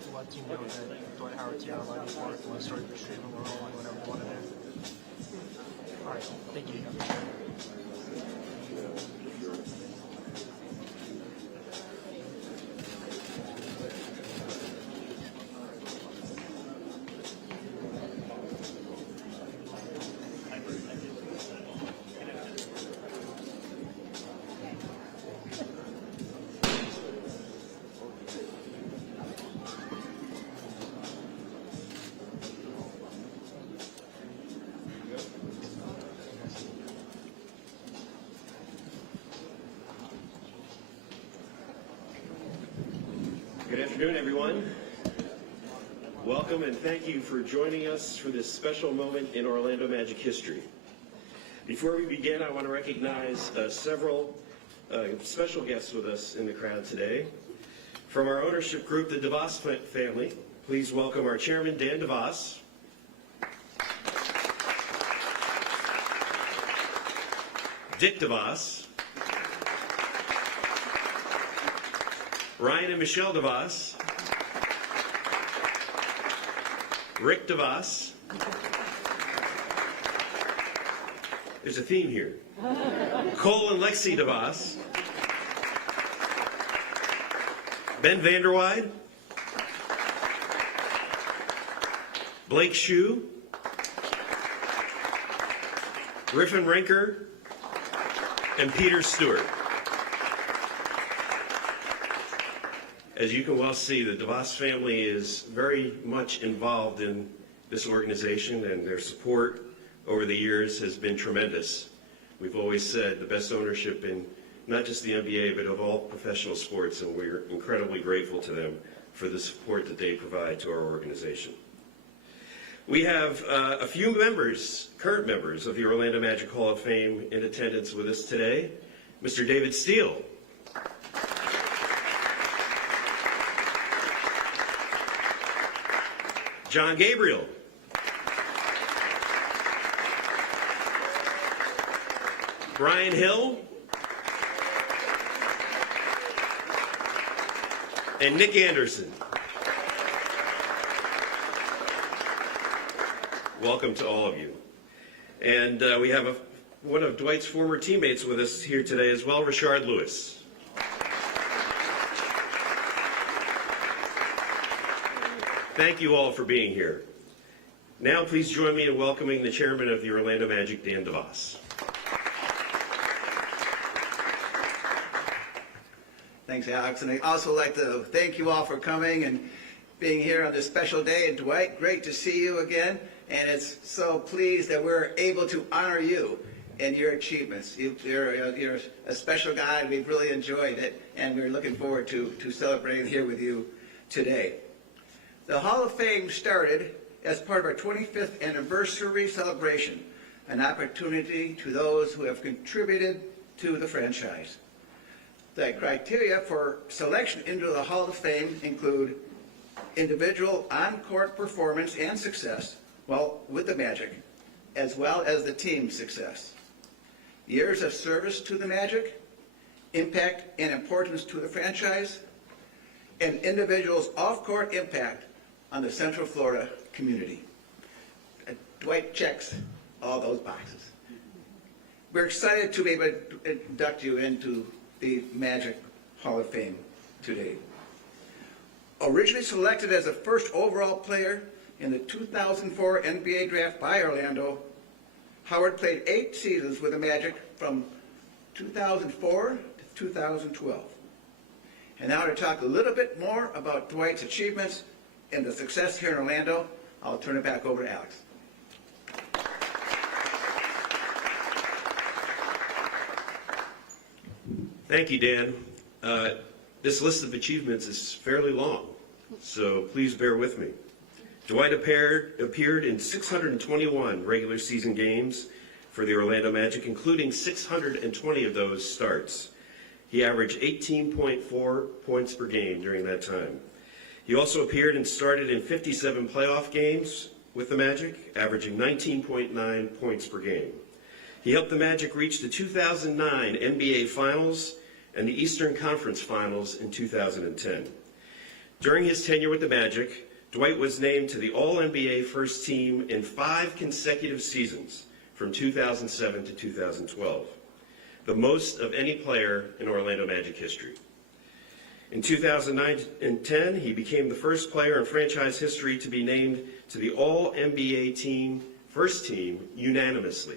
like to let the team know that Dwight Howard's here on line before we start the stream and we're rolling whenever you want to do. All right, thank you. Good afternoon, everyone. Welcome and thank you for joining us for this special moment in Orlando Magic history. Before we begin, I want to recognize several special guests with us in the crowd today. From our ownership group, the DeVos family, please welcome our chairman, Dan DeVos. Dick DeVos. Ryan and Michelle DeVos, Rick DeVos. There's a theme here. Cole and Lexi DeVos, Ben Vanderwide, Blake Shue, Griffin Renker, and Peter Stewart. As you can well see, the DeVos family is very much involved in this organization, and their support over the years has been tremendous. We've always said the best ownership in not just the NBA, but of all professional sports, and we're incredibly grateful to them for the support that they provide to our organization. We have a few members, current members of the Orlando Magic Hall of Fame in attendance with us today. Mr. David Steele. John Gabriel. Brian Hill. And Nick Anderson. Welcome to all of you. And we have one of Dwight's former teammates with us here today as well, Rashard Lewis. Thank you all for being here. Now please join me in welcoming the chairman of the Orlando Magic, Dan DeVos. Thanks, Alex. And I'd also like to thank you all for coming and being here on this special day. And Dwight, great to see you again. And it's so pleased that we're able to honor you and your achievements. You're a special guy. We've really enjoyed it. And we're looking forward to celebrating here with you today. The Hall of Fame started as part of our 25th anniversary celebration, an opportunity to those who have contributed to the franchise. The criteria for selection into the Hall of Fame include individual on-court performance and success, with the Magic, as well as the team's success. Years of service to the Magic, impact and importance to the franchise, and individuals' off-court impact on the Central Florida community. Dwight checks all those boxes. We're excited to be able to induct you into the Magic Hall of Fame today. Originally selected as the first overall player in the 2004 NBA draft by Orlando, Howard played 8 seasons with the Magic from 2004 to 2012. And now to talk a little bit more about Dwight's achievements and the success here in Orlando, I'll turn it back over to Alex. Thank you, Dan. This list of achievements is fairly long, so please bear with me. Dwight appeared in 621 regular season games for the Orlando Magic, including 620 of those starts. He averaged 18.4 points per game during that time. He also appeared and started in 57 playoff games with the Magic, averaging 19.9 points per game. He helped the Magic reach the 2009 NBA Finals and the Eastern Conference Finals in 2010. During his tenure with the Magic, Dwight was named to the All-NBA First Team in 5 consecutive seasons from 2007 to 2012, the most of any player in Orlando Magic history. In 2009 and 10, he became the first player in franchise history to be named to the All-NBA Team First Team unanimously.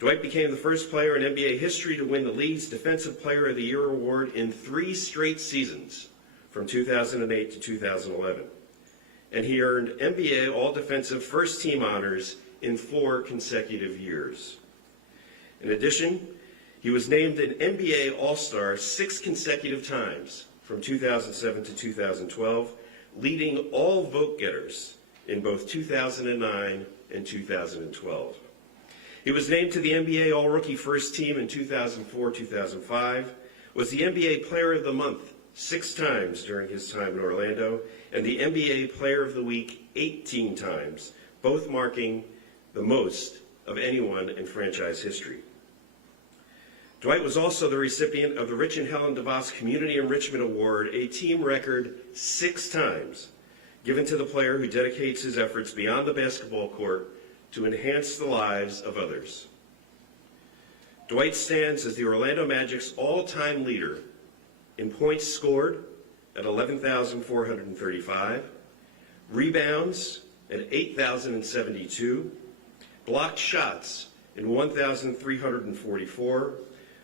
Dwight became the first player in NBA history to win the league's Defensive Player of the Year award in 3 straight seasons, from 2008 to 2011. And he earned NBA All-Defensive First Team honors in 4 consecutive years. In addition, he was named an NBA All-Star 6 consecutive times, from 2007 to 2012, leading all vote-getters in both 2009 and 2012. He was named to the NBA All-Rookie First Team in 2004-2005, was the NBA Player of the Month 6 times during his time in Orlando, and the NBA Player of the Week 18 times, both marking the most of anyone in franchise history. Dwight was also the recipient of the Rich and Helen DeVos Community Enrichment Award, a team record 6 times, given to the player who dedicates his efforts beyond the basketball court to enhance the lives of others. Dwight stands as the Orlando Magic's all-time leader in points scored at 11,435, rebounds at 8,072, blocked shots in 1,344,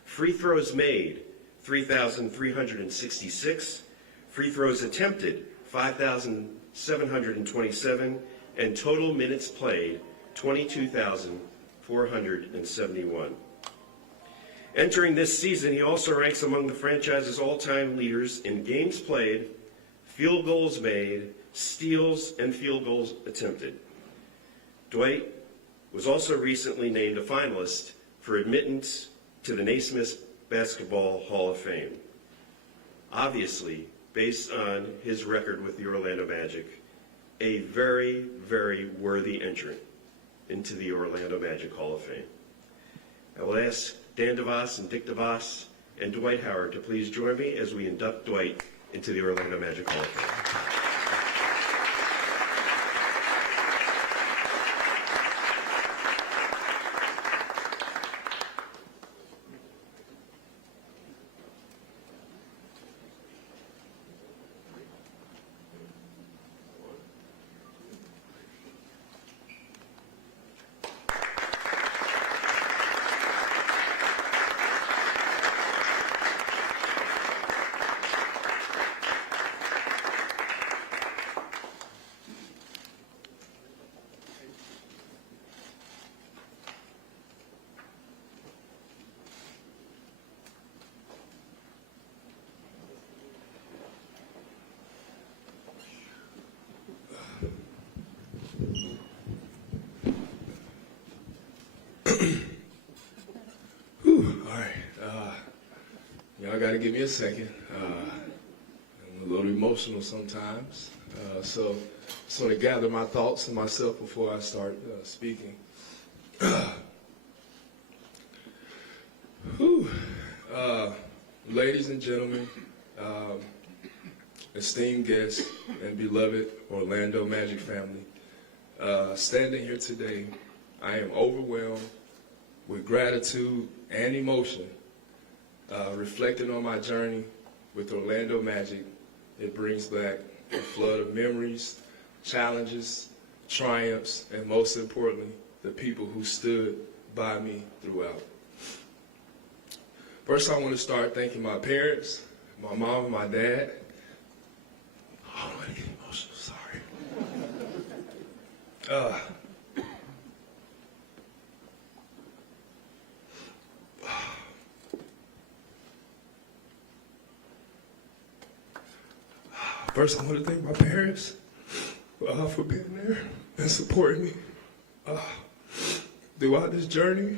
free throws made 3,366, free throws attempted 5,727, and total minutes played 22,471. Entering this season, he also ranks among the franchise's all-time leaders in games played, field goals made, steals, and field goals attempted. Dwight was also recently named a finalist for admittance to the Naismith Basketball Hall of Fame. Obviously, based on his record with the Orlando Magic, a very, very worthy entrant into the Orlando Magic Hall of Fame. I will ask Dan DeVos and Dick DeVos and Dwight Howard to please join me as we induct Dwight into the Orlando Magic Hall of Fame. Y'all got to give me a second. I'm a little emotional sometimes, so to gather my thoughts and myself before I start speaking. Ladies and gentlemen, esteemed guests, and beloved Orlando Magic family, standing here today, I am overwhelmed with gratitude and emotion. Reflecting on my journey with Orlando Magic, it brings back a flood of memories, challenges, triumphs, and most importantly, the people who stood by me throughout. First, I want to start thanking my parents, my mom and my dad. Oh, I'm going to get emotional, sorry. First, I want to thank my parents for being there and supporting me throughout this journey.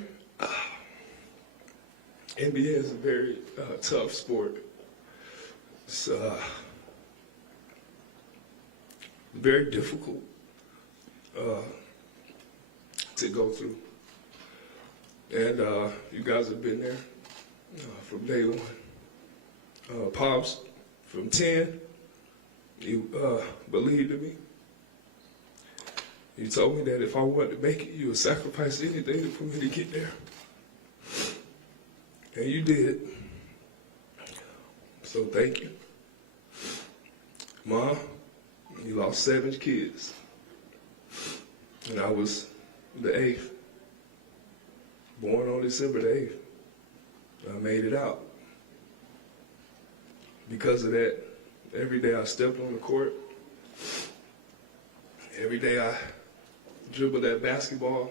NBA is a very tough sport. It's very difficult to go through. And you guys have been there from day one. Pops, from 10 You believed in me. You told me that if I wanted to make it, you would sacrifice anything for me to get there. And you did. So thank you. Mom, you lost 7 kids. And I was the 8th. Born on December the 8th. I made it out. Because of that, every day I stepped on the court. Every day I dribbled that basketball.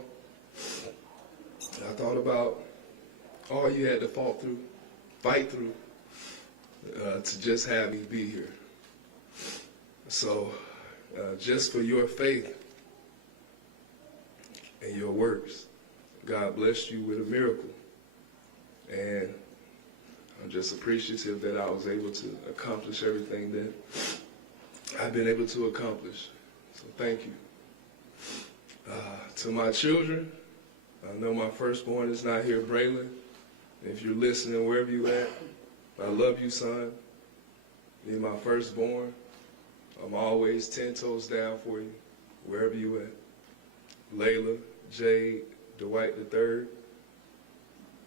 I thought about all you had to fight through, to just have me be here. So, just for your faith and your works, God blessed you with a miracle. And I'm just appreciative that I was able to accomplish everything that I've been able to accomplish. So thank you. To my children, I know my firstborn is not here, Braylon. If you're listening, wherever you at, I love you, son. You're my firstborn. I'm always 10 toes down for you, wherever you at. Layla, Jade, Dwight III,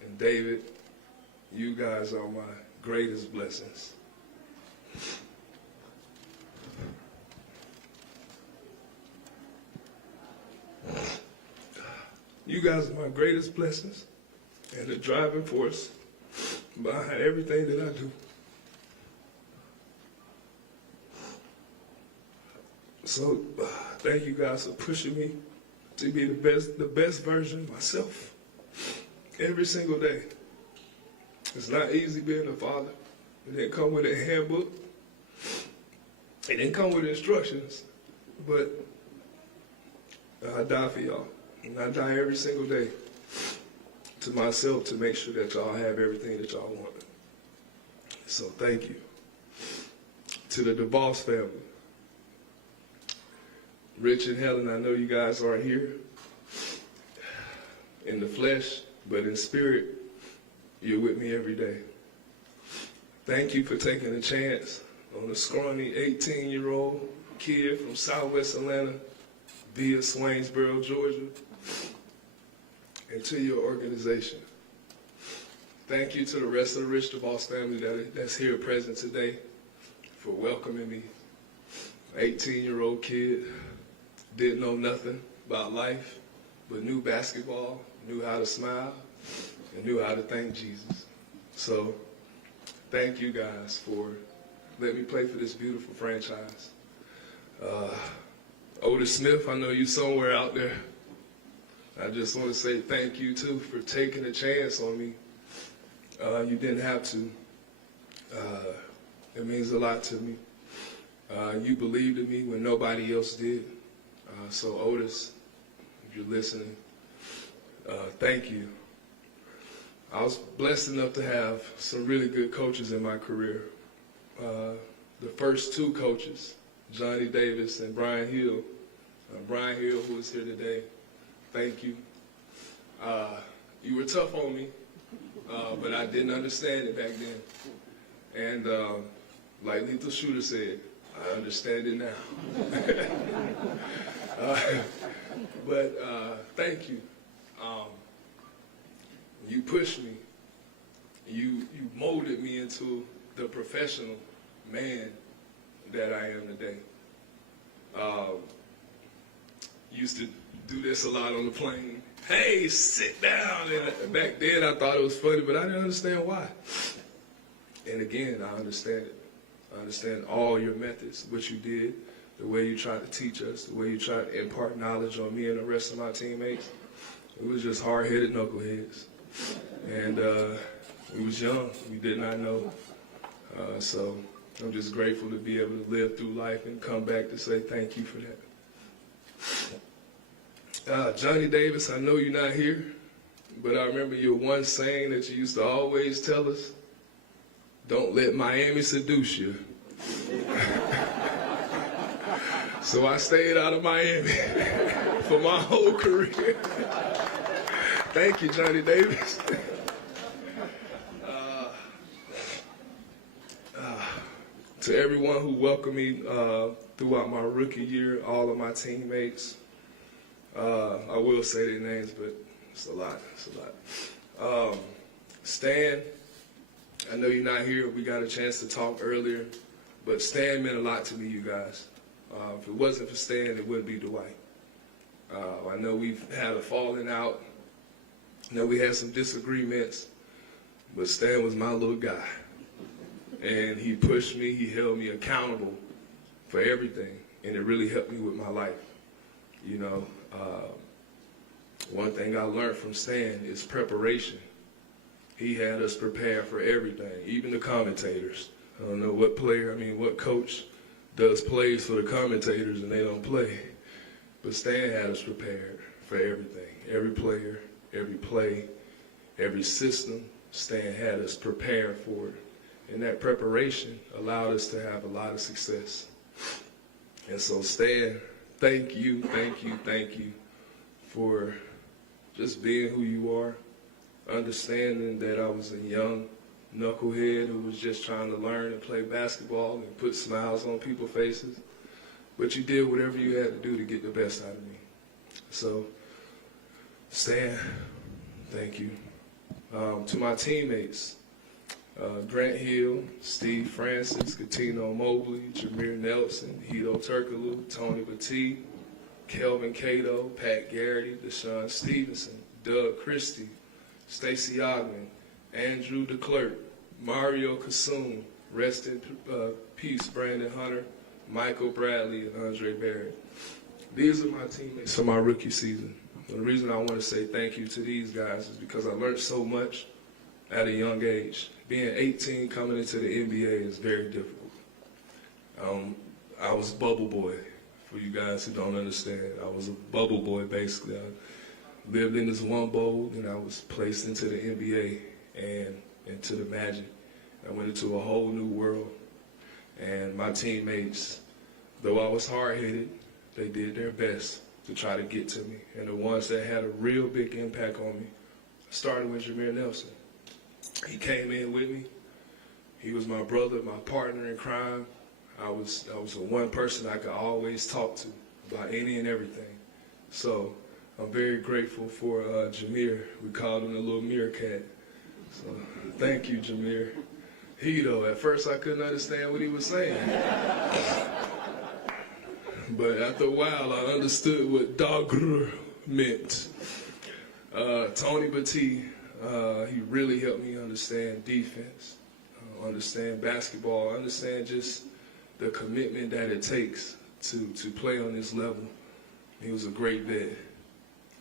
and David, you guys are my greatest blessings. You guys are my greatest blessings and the driving force behind everything that I do. So thank you guys for pushing me to be the best version of myself every single day. It's not easy being a father. It didn't come with a handbook. It didn't come with instructions, but I die for y'all. And I die every single day to myself to make sure that y'all have everything that y'all want. So thank you. To the DeVos family. Rich and Helen, I know you guys aren't here in the flesh, but in spirit, you're with me every day. Thank you for taking a chance on a scrawny 18-year-old kid from Southwest Atlanta via Swainsboro, Georgia, and to your organization. Thank you to the rest of the Rich DeVos family that's here present today for welcoming me. 18-year-old kid, didn't know nothing about life, but knew basketball, knew how to smile, and knew how to thank Jesus. So thank you guys for letting me play for this beautiful franchise. Otis Smith, I know you somewhere out there. I just want to say thank you, too, for taking a chance on me. You didn't have to. It means a lot to me. You believed in me when nobody else did. So, Otis, if you're listening, thank you. I was blessed enough to have some really good coaches in my career. The first 2 coaches, Johnny Davis and Brian Hill. Brian Hill, who is here today, thank you. You were tough on me, but I didn't understand it back then. And like Lethal Shooter said, I understand it now. But thank you. You pushed me. You molded me into the professional man that I am today. Used to do this a lot on the plane. Hey, sit down. And back then I thought it was funny, but I didn't understand why. And again, I understand it. I understand all your methods, what you did, the way you tried to teach us, the way you tried to impart knowledge on me and the rest of my teammates. It was just hard-headed knuckleheads. And we was young. We did not know. So I'm just grateful to be able to live through life and come back to say thank you for that. Johnny Davis, I know you're not here, but I remember your one saying that you used to always tell us, don't let Miami seduce you. So I stayed out of Miami for my whole career. Thank you, Johnny Davis. To everyone who welcomed me throughout my rookie year, all of my teammates, I will say their names, but it's a lot. Stan, I know you're not here. We got a chance to talk earlier, but Stan meant a lot to me, you guys. If it wasn't for Stan, it would be Dwight. I know we've had a falling out. I know we had some disagreements, but Stan was my little guy. And he pushed me, he held me accountable for everything, and it really helped me with my life. You know, one thing I learned from Stan is preparation. He had us prepared for everything, even the commentators. I don't know what coach does plays for the commentators and they don't play. But Stan had us prepared for everything. Every player, every play, every system, Stan had us prepared for it. And that preparation allowed us to have a lot of success. And so Stan, thank you for just being who you are, understanding that I was a young knucklehead who was just trying to learn and play basketball and put smiles on people's faces. But you did whatever you had to do to get the best out of me. So, Stan, thank you. To my teammates, Grant Hill, Steve Francis, Katino Mobley, Jameer Nelson, Hito Turkoglu, Tony Batiste, Kelvin Cato, Pat Garrity, Deshaun Stevenson, Doug Christie, Stacey Ogden, Andrew DeClerc, Mario Kassoum, rest in peace, Brandon Hunter, Michael Bradley, and Andre Barrett. These are my teammates for my rookie season. And the reason I want to say thank you to these guys is because I learned so much at a young age. Being 18 coming into the NBA is very difficult. I was bubble boy, for you guys who don't understand. I was a bubble boy, basically. I lived in this one bowl, and I was placed into the NBA and into the Magic. I went into a whole new world. And my teammates, though I was hard-headed, they did their best to try to get to me. And the ones that had a real big impact on me, starting with Jameer Nelson. He came in with me. He was my brother, my partner in crime. I was the one person I could always talk to about any and everything. So I'm very grateful for Jameer. We called him the little meerkat. So thank you, Jameer. Hito, at first I couldn't understand what he was saying. But after a while, I understood what dogr meant. Tony Batiste, he really helped me understand defense, understand basketball, understand just the commitment that it takes to play on this level. He was a great vet.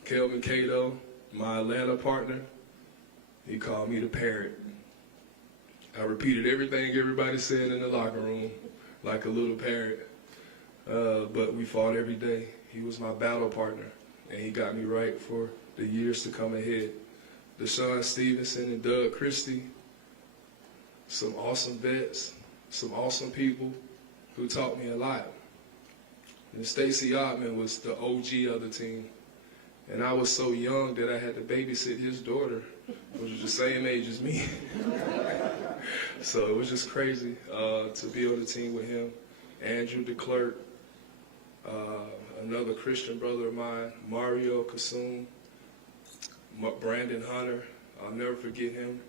Kelvin Cato, my Atlanta partner, he called me the parrot. I repeated everything everybody said in the locker room like a little parrot. But we fought every day. He was my battle partner, and he got me right for the years to come ahead. Deshaun Stevenson and Doug Christie, some awesome vets, some awesome people who taught me a lot. And Stacey Ottman was the OG of the team. And I was so young that I had to babysit his daughter, which was the same age as me. So it was just crazy to be on the team with him. Andrew DeClerc, another Christian brother of mine, Mario Kassoum, Brandon Hunter. I'll never forget him.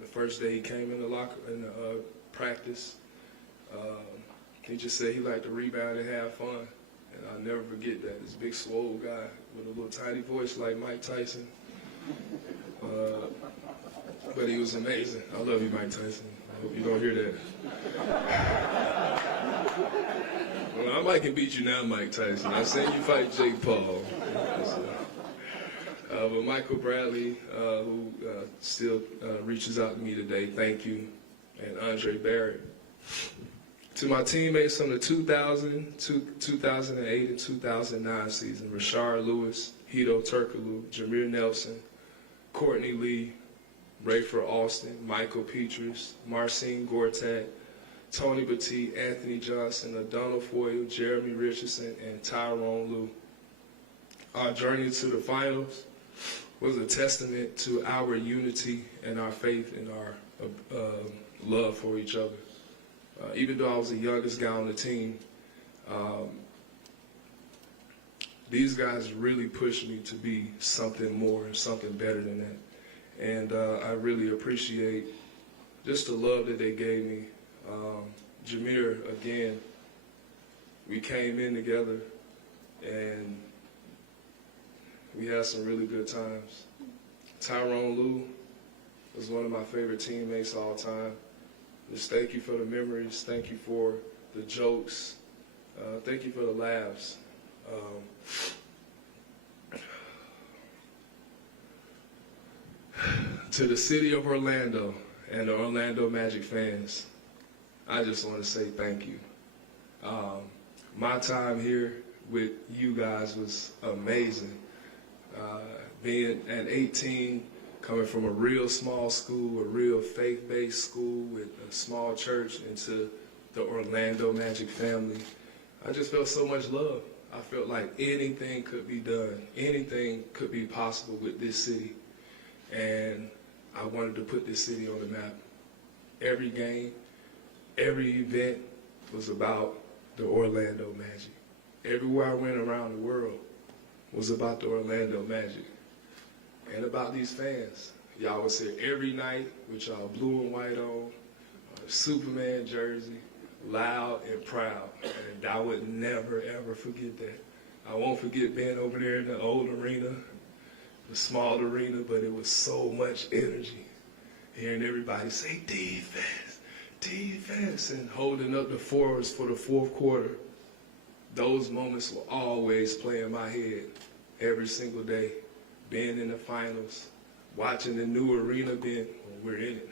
The first day he came in the practice, he just said he liked to rebound and have fun. And I'll never forget that. This big, swole guy with a little tiny voice like Mike Tyson. But he was amazing. I love you, Mike Tyson. I hope you don't hear that. Well, I might can beat you now, Mike Tyson. I've seen you fight Jake Paul. But Michael Bradley, who still reaches out to me today, thank you. And Andre Barrett. To my teammates from the 2000, 2008, and 2009 season, Rashard Lewis, Hito Turkoglu, Jameer Nelson, Courtney Lee, Rayford Austin, Michael Petrus, Marcin Gortat, Tony Batiste, Anthony Johnson, Adonal Foyle, Jeremy Richardson, and Tyrone Lue. Our journey to the finals was a testament to our unity and our faith and our love for each other. Even though I was the youngest guy on the team, these guys really pushed me to be something more and something better than that. And I really appreciate just the love that they gave me. Jameer, again, we came in together and we had some really good times. Tyrone Lue was one of my favorite teammates all time. Just thank you for the memories. Thank you for the jokes. Thank you for the laughs. To the city of Orlando and the Orlando Magic fans, I just want to say thank you. My time here with you guys was amazing. Being at 18, coming from a real small school, a real faith-based school with a small church, into the Orlando Magic family, I just felt so much love. I felt like anything could be done, anything could be possible with this city. And I wanted to put this city on the map. Every game, every event was about the Orlando Magic. Everywhere I went around the world was about the Orlando Magic and about these fans. Y'all was here every night with y'all blue and white on, Superman jersey, loud and proud. And I would never, ever forget that. I won't forget being over there in the old arena, the small arena, but it was so much energy. Hearing everybody say, defense, defense, and holding up the fours for the fourth quarter. Those moments will always play in my head every single day. Being in the finals, watching the new arena being, well, we're in it.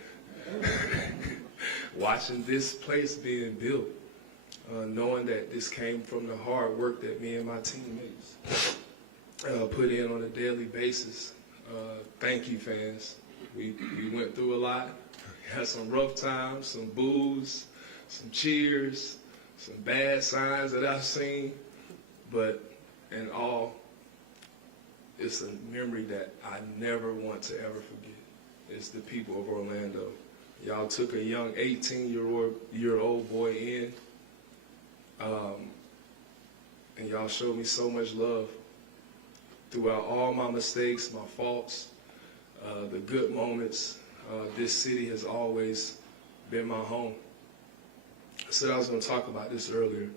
Watching this place being built, knowing that this came from the hard work that me and my teammates put in on a daily basis. Thank you, fans. We went through a lot, had some rough times, some boos, some cheers, some bad signs that I've seen, but in all, it's a memory that I never want to ever forget. It's the people of Orlando. Y'all took a young 18-year-old boy in, and y'all showed me so much love throughout all my mistakes, my faults, the good moments. This city has always been my home. I said I was going to talk about this earlier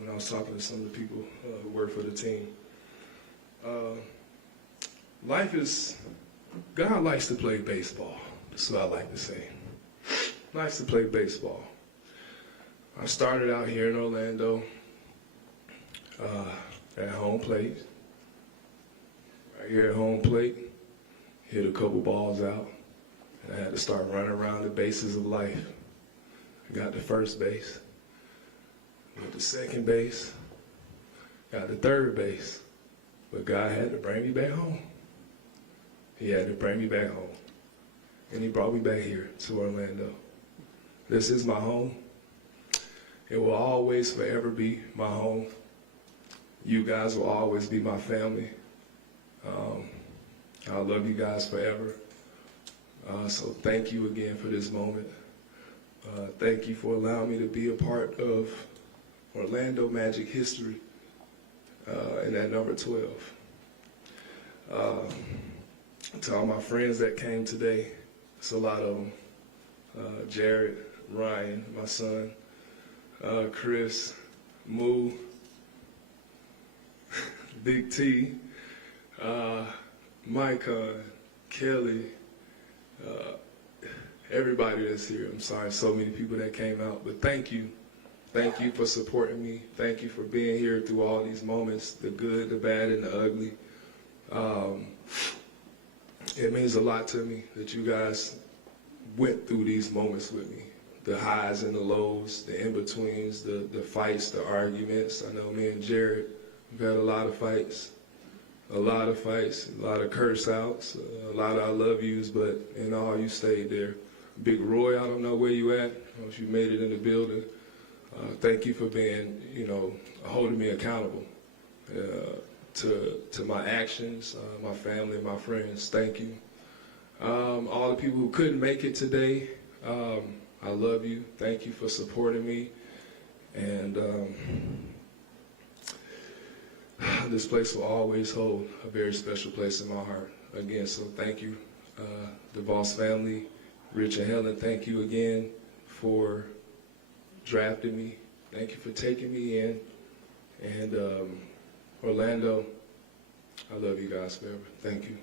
when I was talking to some of the people who work for the team. Life is, God likes to play baseball. That's what I like to say. Likes to play baseball. I started out here in Orlando at home plate. Right here at home plate, hit a couple balls out, and I had to start running around the bases of life. I got to first base, went to second base, got to third base, but God had to bring me back home. He had to bring me back home. And he brought me back here to Orlando. This is my home. It will always forever be my home. You guys will always be my family. I'll love you guys forever. So thank you again for this moment. Thank you for allowing me to be a part of Orlando Magic history in that number 12. To all my friends that came today, it's a lot of them. Jared, Ryan, my son, Chris, Moo, Big T, Micon, Kelly, everybody that's here. I'm sorry, so many people that came out, but thank you. Thank you for supporting me. Thank you for being here through all these moments, the good, the bad, and the ugly. It means a lot to me that you guys went through these moments with me. The highs and the lows, the in-betweens, the fights, the arguments. I know me and Jared, we've had a lot of fights, a lot of curse outs, a lot of I love yous, but in all, you stayed there. Big Roy, I don't know where you at. I don't know if you made it in the building. Thank you for being, holding me accountable to my actions, my family, my friends. Thank you. All the people who couldn't make it today, I love you. Thank you for supporting me. And this place will always hold a very special place in my heart. Again, so thank you, the Boss family. Rich and Helen, thank you again for drafting me. Thank you for taking me in. And Orlando, I love you guys forever. Thank you.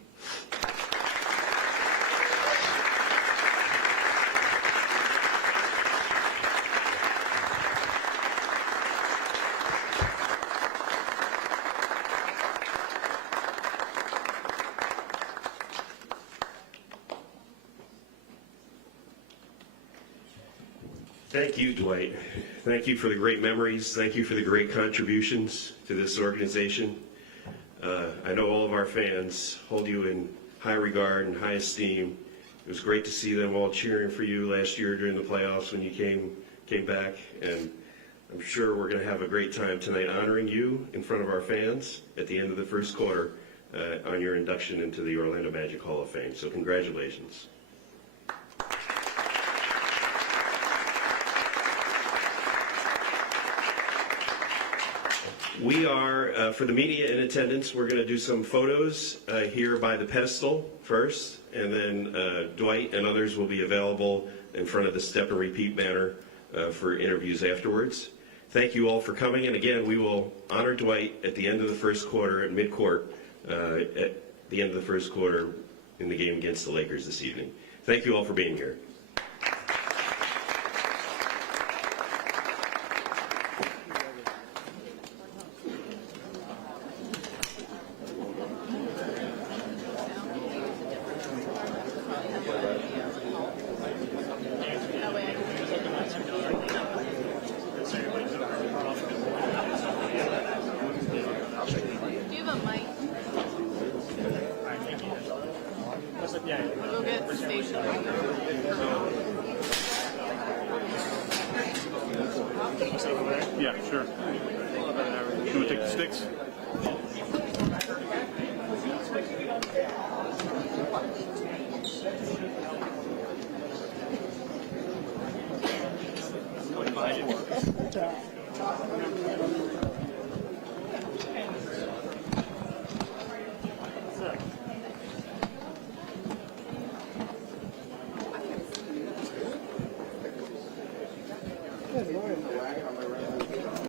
Thank you, Dwight. Thank you for the great memories. Thank you for the great contributions to this organization. I know all of our fans hold you in high regard and high esteem. It was great to see them all cheering for you last year during the playoffs when you came back. And I'm sure we're going to have a great time tonight honoring you in front of our fans at the end of the first quarter on your induction into the Orlando Magic Hall of Fame. So congratulations. We are, for the media in attendance, we're going to do some photos here by the pedestal first, and then Dwight and others will be available in front of the step and repeat banner for interviews afterwards. Thank you all for coming, and again, we will honor Dwight at the end of the first quarter at midcourt, at the end of the first quarter in the game against the Lakers this evening. Thank you all for being here. We'll go get the station. Yeah, sure. You want to take the sticks? Behind you.